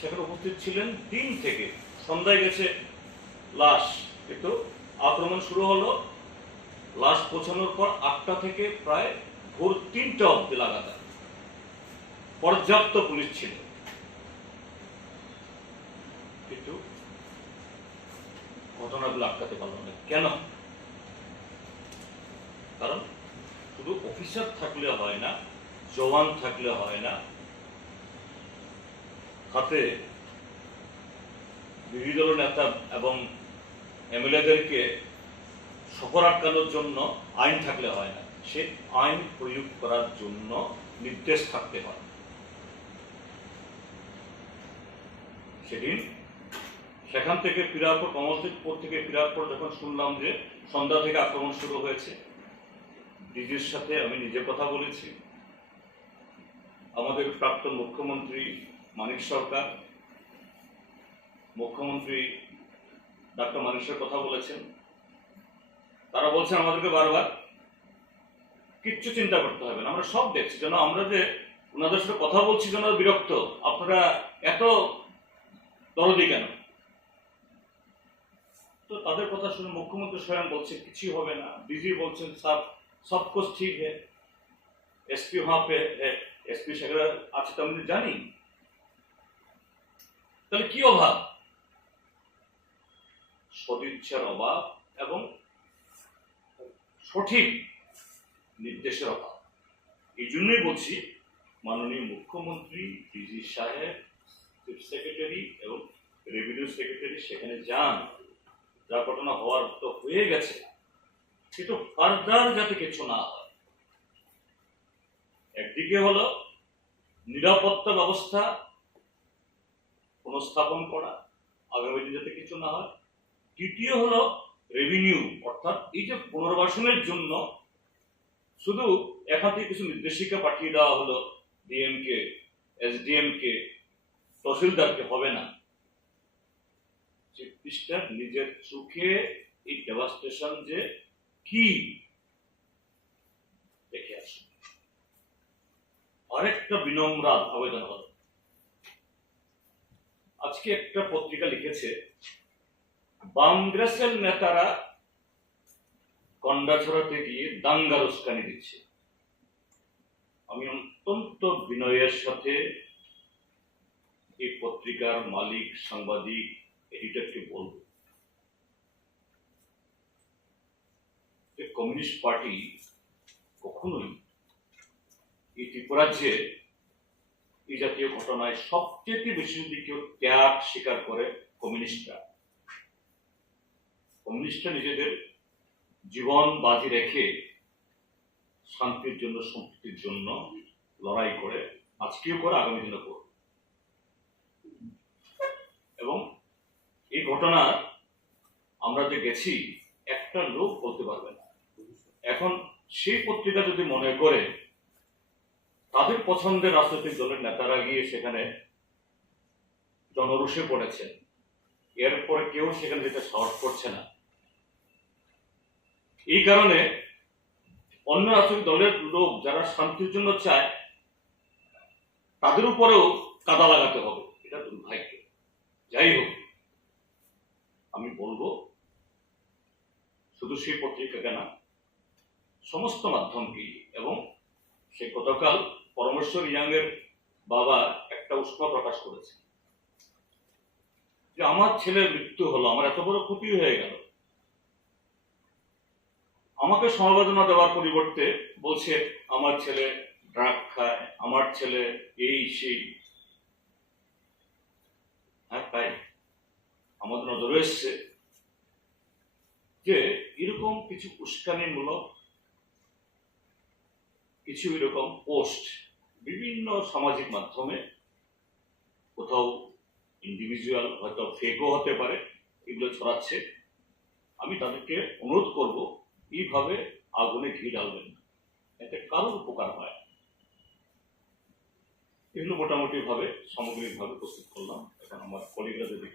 সেখানে উপস্থিত ছিলেন 3 থেকে। সন্ধ্যায় গেছে লাশ, কিন্তু আক্রমণ শুরু হলো লাশ পৌঁছানোর পর 8টা থেকে প্রায় ভোর 3টা অব্দি লাগাতার। পর্যাপ্ত পুলিশ ছিল, কিন্তু ঘটনাগুলো আটকাতে পারল না। কেন? কারণ শুধু অফিসার থাকলে হয় না, জওয়ান থাকলে হয় না, হাতে বিরোধী দল নেতা এবং এমএলএদেরকে সফর আটকানোর জন্য আইন থাকলে হয় না, সে আইন প্রয়োগ করার জন্য নির্দেশ থাকতে হয়। সেদিন সেখান থেকে ফেরার পর, কমলপুর থেকে ফেরার পর যখন শুনলাম যে সন্ধ্যা থেকে আক্রমণ শুরু হয়েছে, ডিজির সাথে আমি নিজে কথা বলেছি। আমাদের প্রাক্তন মুখ্যমন্ত্রী মানিক সরকার, মুখ্যমন্ত্রী ডাক্তার মানিকের কথা বলেছেন। তারা বলছেন আমাদেরকে বারবার কিচ্ছু চিন্তা করতে হবে না, আমরা সব দেখছি। যেন আমরা যে ওনাদের সাথে কথা বলছি যেন বিরক্ত, আপনারা এত দরদি কেন? তো তাদের কথা শুনে মুখ্যমন্ত্রী স্বয়ং বলছে কিছু হবে না, ডিজি বলছেন সব কুছ ঠিক है, एसपी वहां पे है, एसपी সেখানে আছে তো আমি জানি। তাহলে কি অভাব? সদিচ্ছার অভাব এবং সঠিক নির্দেশের অভাব। এই জন্যই বলছি মাননীয় মুখ্যমন্ত্রী, ডিজি সাহেব, চিফ সেক্রেটারি এবং রেভিনিউ সেক্রেটারি সেখানে যান। যা ঘটনা হওয়ার তো হয়ে গেছে, কিন্তু ফার্দার যাতে কিছু না হয়। একদিকে হলো নিরাপত্তা ব্যবস্থা পুনঃস্থাপন করা, আগামী দিন যাতে কিছু না হয়। দ্বিতীয় হলো রেভিনিউ, অর্থাৎ এই যে পুনর্বাসনের জন্য শুধু এখান থেকে কিছু নির্দেশিকা পাঠিয়ে দেওয়া হলো ডিএম কে, এসডিএম কে, তহসিলদারকে, হবে না। চিফ মিনিস্টার নিজের চোখে এই ডেভাস্টেশন যে কি দেখে আসুন। আরেকটা বিনম্র আবেদন হল, আজকে একটা পত্রিকা লিখেছে বামগ্রাসের নেতারা কন্ডাছড়াতে গিয়ে দাঙ্গার উস্কানি দিচ্ছে। আমি অত্যন্ত বিনয়ের সাথে এই পত্রিকার মালিক, সাংবাদিক, এডিটরকে বলব, যে কমিউনিস্ট পার্টি কখনোই এই ত্রিপুরাজ্যে এই জাতীয় ঘটনায় সবচেয়ে বেশি যদি কেউ ত্যাগ স্বীকার করে কমিউনিস্টরা। কমিউনিস্টরা নিজেদের জীবন বাজি রেখে শান্তির জন্য, সম্প্রীতির জন্য লড়াই করে, আজকেও করে, আগামী দিনে করবে। এবং এই ঘটনা আমরা যে গেছি, একটা লোক বলতে পারবে না। এখন সেই পত্রিকা যদি মনে করে তাদের পছন্দের রাজনৈতিক দলের নেতারা গিয়ে সেখানে জনরোষে পড়েছেন, এরপরে কেউ সেখানে যেতে সাহস করছে না, এই কারণে অন্য রাজনৈতিক দলের লোক যারা শান্তির জন্য চায় তাদের উপরেও কাদা লাগাতে হবে, এটা দুর্ভাগ্য। যাই হোক, আমি বলবো শুধু সেই পত্রিকাকে না, সমস্ত মাধ্যমকেই। এবং সে গতকাল পরমেশ্বর ইয়াংয়ের বাবা একটা উষ্মা প্রকাশ করেছে যে আমার ছেলের মৃত্যু হলো, আমার এত বড় ক্ষতি হয়ে গেল, আমাকে সমবেদনা দেওয়ার পরিবর্তে বলছে আমার ছেলে ড্রাগ খায়, আমার ছেলে এই সেই। হ্যাঁ, তাই আমাদের নজরে এসছে যে এরকম কিছু উস্কানিমূলক কিছু এরকম পোস্ট বিভিন্ন সামাজিক মাধ্যমে, কোথাও ইন্ডিভিজুয়াল, হয়তো ফেকও হতে পারে, এগুলো ছড়াচ্ছে। আমি তাদেরকে অনুরোধ করব এইভাবে আগুনে ঘি ঢালবেন না, এতে কারোর উপকার হয়। এগুলো মোটামুটি ভাবে সামগ্রিকভাবে প্রস্তুত করলাম। এখন আমার কলিগরা যদি